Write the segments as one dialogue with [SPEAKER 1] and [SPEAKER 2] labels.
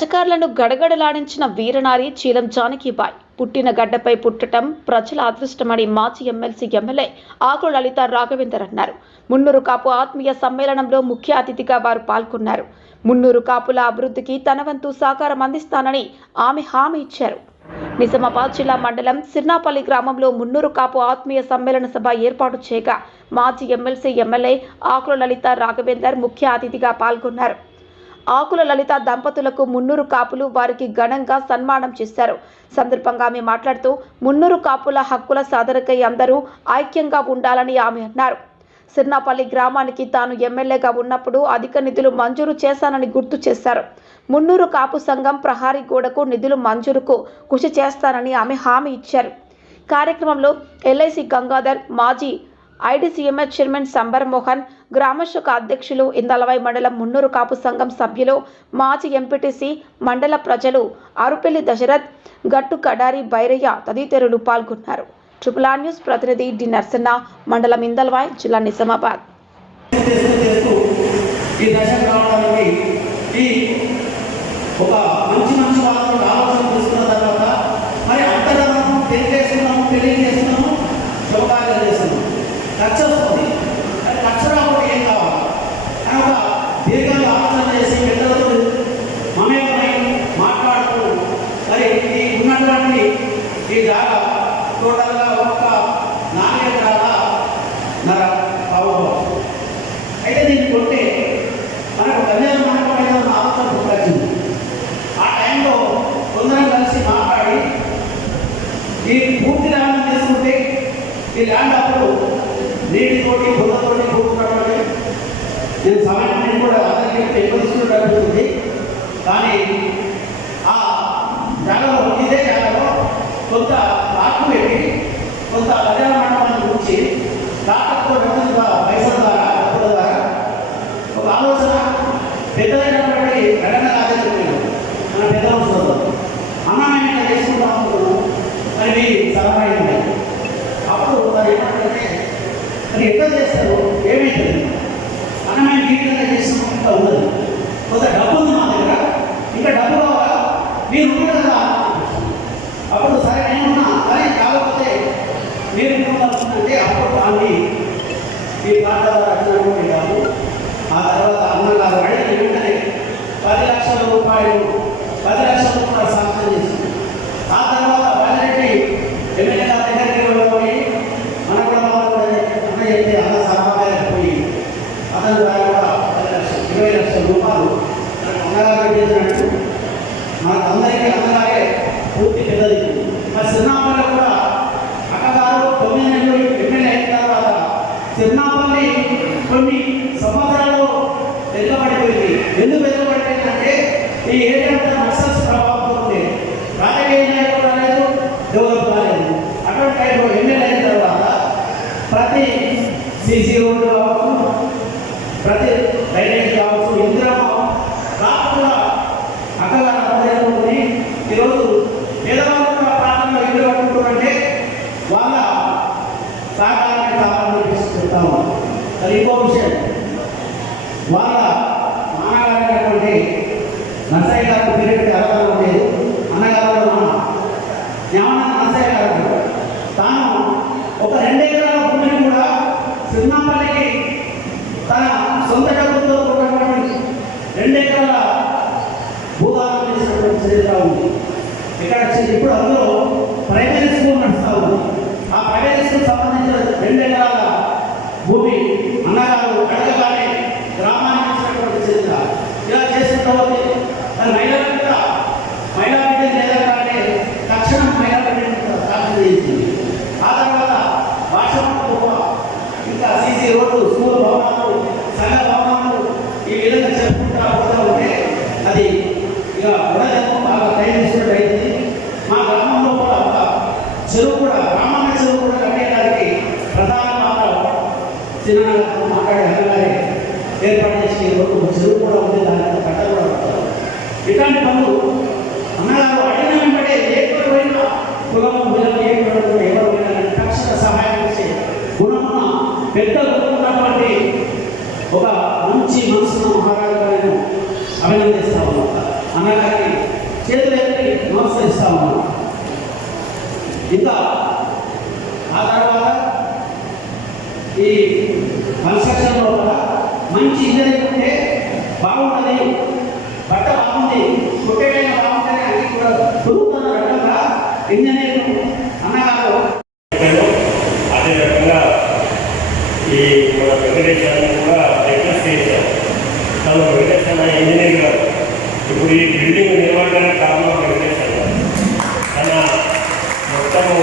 [SPEAKER 1] రచకారులను గడగడలాడించిన వీరనారి చీలం జానకిబాయ్. పుట్టిన గడ్డపై పుట్టటం ప్రజల అదృష్టమని మాజీ ఎమ్మెల్సీ ఎమ్మెల్యే ఆకుల లలిత రాఘవేందర్ అన్నారు. మున్నూరు కాపు ఆత్మీయ సమ్మేళనంలో ముఖ్య అతిథిగా వారు పాల్గొన్నారు. మున్నూరు కాపుల అభివృద్ధికి తన వంతు సహకారం అందిస్తానని ఆమె హామీ ఇచ్చారు. నిజామాబాద్ జిల్లా మండలం సిర్నాపల్లి గ్రామంలో మున్నూరు కాపు ఆత్మీయ సమ్మేళన సభ ఏర్పాటు చేయగా మాజీ ఎమ్మెల్సీ ఎమ్మెల్యే ఆకుల లలిత రాఘవేందర్ ముఖ్య అతిథిగా పాల్గొన్నారు. ఆకుల లలిత దంపతులకు మున్నూరు కాపులు వారికి ఘనంగా సన్మానం చేశారు. సందర్భంగా ఆమె మాట్లాడుతూ మున్నూరు కాపుల హక్కుల సాధనకై అందరూ ఐక్యంగా ఉండాలని ఆమె అన్నారు. సిర్నాపల్లి గ్రామానికి తాను ఎమ్మెల్యేగా ఉన్నప్పుడు అధిక నిధులు మంజూరు చేశానని గుర్తు చేశారు. మున్నూరు కాపు సంఘం ప్రహారీ గోడకు నిధులు మంజూరుకు కృషి చేస్తానని ఆమె హామీ ఇచ్చారు. కార్యక్రమంలో ఎల్ఐసి గంగాధర్ మాజీ ఐడిసిఎంఎస్ చైర్మన్ సంబర్ మోహన్ గ్రామశాఖ అధ్యక్షులు ఇందలవై మండలం మున్నూరు కాపు సంఘం సభ్యులు మాజీ ఎంపీటీసీ మండల ప్రజలు అరుపెల్లి దశరథ్ గట్టు కడారి బైరయ్య తదితరులు పాల్గొన్నారు. ట్రిపుల్ ఆర్ న్యూస్ ప్రతినిధి డి నర్సన్న మండలం ఇందల్వాయ్ జిల్లా నిజామాబాద్.
[SPEAKER 2] ఈ దశ ఈ ఒక మంచి మంచి ఖర్చు వస్తుంది అది ఖర్చు రాకుండా ఏం కావాలి? అని దీర్ఘంగా ఆలోచన చేసి పిల్లలతో మమేకమై మాట్లాడుతూ మరి ఈ ఉన్నటువంటి ఈ జాగా టోటల్గా ఒక నాలుగు ఎకరాల నర బాబు అయితే దీన్ని కొంటే మనకు కన్యాల మండపమైన ఆలోచన గుర్తొచ్చింది. ఆ టైంలో కొందరం కలిసి మాట్లాడి ఈ పూర్తి ల్యాండ్ తీసుకుంటే ఈ ల్యాండ్ అప్పుడు నీటితోటి బుర్రతోటి కూడుకున్నటువంటి నేను సమయం నేను కూడా అందరికీ ఎక్కువ కానీ ఆ జాగాలో ఇదే జాగాలో కొంత రాకు పెట్టి కొంత మరి చేస్తారో చేస్తారు ఏమైతుంది? అన్న మేము ఈ విధంగా చేస్తున్నాం ఇంకా ఉండదు. కొంత డబ్బు ఉంది మా దగ్గర. ఇంకా డబ్బు కావాలా? మీరు ఉన్నారు కదా సిరినాపల్లికి తన సొంత డబ్బులతో ఉన్నటువంటి రెండు ఎకరాల భూదానం చేసినటువంటి చరిత్ర ఉంది. ఇక్కడ ఇప్పుడు అందులో ప్రైవేట్ స్కూల్ నడుస్తూ ఉంది. ఆ ప్రైవేట్ స్కూల్ సంబంధించిన రెండు ఎకరాల భూమి అన్నగారు అడగగానే గ్రామానికి ఇచ్చినటువంటి చరిత్ర ఇలా చేసుకుంటూ ఉంది మరి మహిళలకు కూడా మహిళా బిడ్డ లేదంటే తక్షణం మహిళా బిడ్డను సాధన చేసింది ఆ తర్వాత భాష ఇంకా సీసీ రోడ్లు స్కూల్ భవనాలు సంఘ భవనాలు ఈ విధంగా చెప్పుకుంటా పోతా ఉంటే అది ఇక ఉడగము బాగా టైం తీసుకుంటూ అయింది మా గ్రామంలో కూడా ఒక చెరువు కూడా గ్రామాల చెరువు కూడా కట్టేయడానికి ప్రధాన పాత్ర చిన్న మాట్లాడే హంగారే ఏర్పాటు చేసి ఈ రోజు ఒక చెరువు కూడా ఉంది దానికి కట్ట కూడా కట్టారు ఇట్లాంటి పనులు అన్నగారు అడిగిన వెంటనే లేకపోయినా కులం కులం ఏ కులం ఎవరు పోయినా కానీ తక్షణ సహాయం చేసే గుణమున్న పెద్ద గుణం ఉన్నటువంటి ఒక మంచి మనసున్న మహారాజు గారిని అభినందిస్తా ఉన్నాం అన్నగారికి ప్రోత్సహిస్తా ఉన్నాం ఇంకా ఆ తర్వాత ఈ కన్స్ట్రక్షన్లో కూడా మంచి ఇంజనీరింగ్ ఉంటే బాగుంటుంది బట్ట బాగుంది కుట్టేటైనా బాగుంటుంది అని కూడా దొరుకుతున్న రకంగా ఇంజనీరింగ్ అన్నగారు
[SPEAKER 3] చెప్పాను అదే రకంగా ఈ మన వెంకటేశ్వర కూడా రిక్వెస్ట్ చేశారు తను వెంకటేశ్వర ఇంజనీర్ గారు ఇప్పుడు ఈ బిల్డింగ్ నిర్మాణానికి కారణం వెంకటేశ్వర గారు తన మొత్తము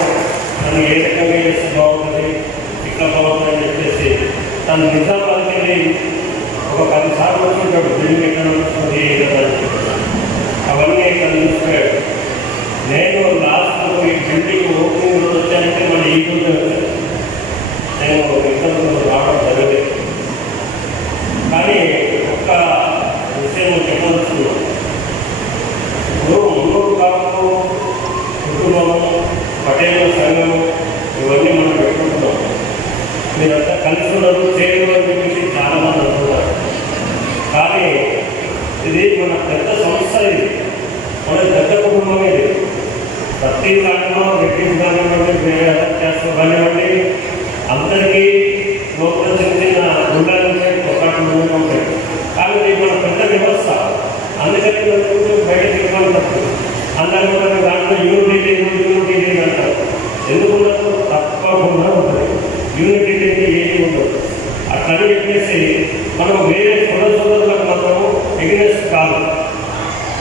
[SPEAKER 3] తను ఏ రకంగా చేస్తే బాగుంటుంది ఇట్లా బాగుంటుంది అని చెప్పేసి తను నిజామాబాద్కి వెళ్ళి ఒక పది సార్లు వచ్చుంటాడు బిల్డింగ్ ఎక్కడ వస్తుంది అవన్నీ ఇక్కడ చూసుకున్నాడు నేను లాస్ట్ ఈ బిల్డింగ్ ఓపెనింగ్ రోజు వచ్చానంటే మళ్ళీ ఈ రోజు నేను ఇక్కడ రావడం జరగలేదు కానీ ఒక్క విషయం చెప్పవచ్చు ఇప్పుడు మున్నూరు కాపు కుటుంబం పటేల సంఘం ఇవన్నీ మనం పెట్టుకుంటున్నాం. మీరంతా కలిసి ఉన్నారు చేయరు అని చెప్పేసి చాలా మంది అనుకుంటారు కానీ ఇది మన పెద్ద సంస్థ ఇది మన పెద్ద కుటుంబం ఇది ప్రతి దాంట్లో రెడ్డి కానివ్వండి చేస్తూ. కానివ్వండి అందరికీ లోపల చెందిన చిన్న గుండెలు ఉంటాయి. కాబట్టి మన పెద్ద వ్యవస్థ. అందుకని మనం బయట తిరగాలి తప్పదు అందరూ కూడా దాంట్లో యూనిటీ యూనిటీ లేదు అంటారు. ఎందుకున్నప్పుడు తప్పకుండా ఉంటుంది. యూనిటీ లేదు ఏది ఉండదు. అట్లని చెప్పేసి మనం వేరే కుల సోదరులకు కాదు.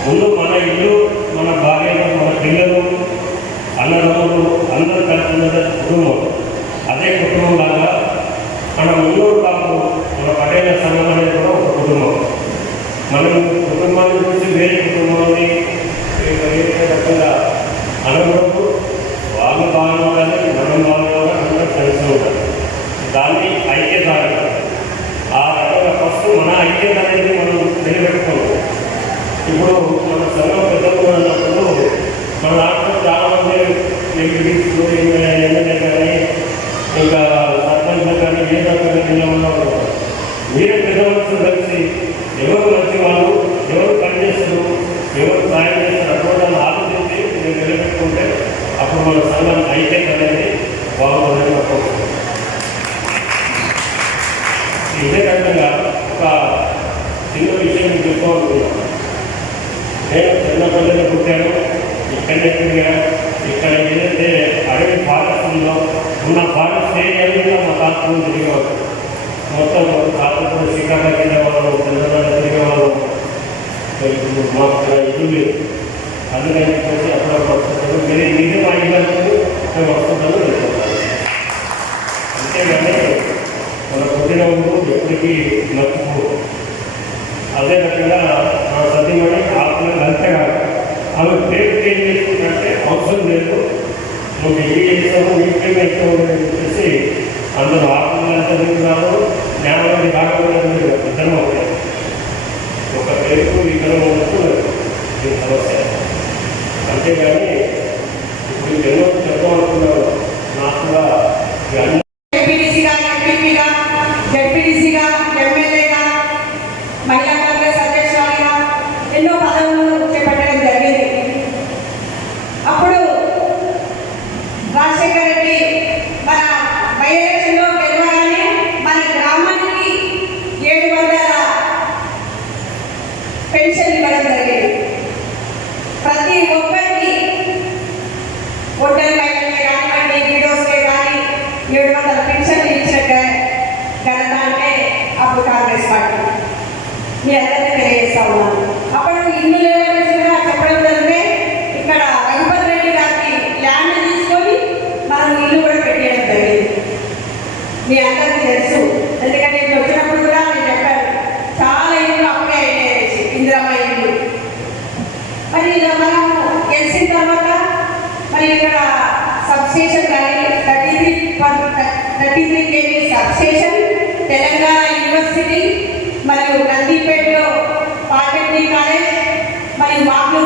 [SPEAKER 3] ముందు మన ఇల్లు మన భార్యలు మన పిల్లలు అన్నదమ్ములు అందరూ కలిసి ఉన్నది కుటుంబం. అదే కుటుంబం లాగా మన మున్నూరు కాపు మన పటేల సంఘం అనేది కూడా ఒక కుటుంబం. మనం కుటుంబాన్ని చూసి వేరే కుటుంబాన్ని రకంగా అనకూడదు వాళ్ళు బాగుండాలి మనం బాగుండాలి అందరూ కలిసి ఉండాలి దాన్ని ఐక్యత అంటారు. ఆ రకంగా ఫస్ట్ మన ఐక్యత అనేది మనం నిలబెట్టుకోవాలి ఇప్పుడు మన సంఘం పెద్దలు అన్నప్పుడు మన దాంట్లో చాలా మంది ఎంపీడీలు ఎమ్మెల్యే కానీ ఇంకా సర్పంచ్లు కానీ ఏ రకంగా నిలబడినప్పుడు మీరే పెద్ద కలిసి ఎవరు మంచి వాళ్ళు ఎవరు పనిచేస్తారు ఎవరు సాయం చేస్తారు అటువంటి ఆలోచించి మీరు నిలబెట్టుకుంటే అప్పుడు మన సంఘం ఐక్యత అనేది బాగుందని ఇదే రకంగా ఒక చిన్న విషయం చెప్పుకోవాలనుకున్నాను నేను చిన్నపిల్లలు పుట్టాను ఇక్కడ పెరిగాను ఇక్కడ ఏదైతే అడవి ఫారెస్ట్ ఉందో ఉన్న ఫారెస్ట్ ఏరియాలో మా తాతలు తిరిగేవారు. మొత్తం తాతలు శ్రీకాకుళం తిరిగేవారు తెలంగాణ తిరిగేవారు. ఇప్పుడు మాకు ఇల్లు లేదు. అందుకని చెప్పేసి అప్పుడు వస్తుంటారు మీరు మీరే మా ఇల్లు మేము వస్తుంటారు వెళ్ళిపోతాను అంతేగాని మన పుట్టినప్పుడు ఎప్పటికీ మర్చిపో అదే రకంగా మా సతీమణి ఆత్మ కలిసే ఆమె పేరు ఏం చేసుకుంటే అవసరం లేదు. నువ్వు ఏ చేస్తావు నీకేమే ఎక్కువ ఉందని చెప్పేసి అందరూ ఆత్మలు ఎంత తిరుగుతున్నారు జ్ఞానం కాకపోతే ఇద్దరం అవుతాయి ఒక పేరుకు ఇద్దరం ఉన్నప్పుడు ఇది సమస్య. అంతేగాని ఇప్పుడు ఎన్నో చెప్పాలనుకున్నాను నాకు కూడా
[SPEAKER 4] second మరియు మాగ్లూర్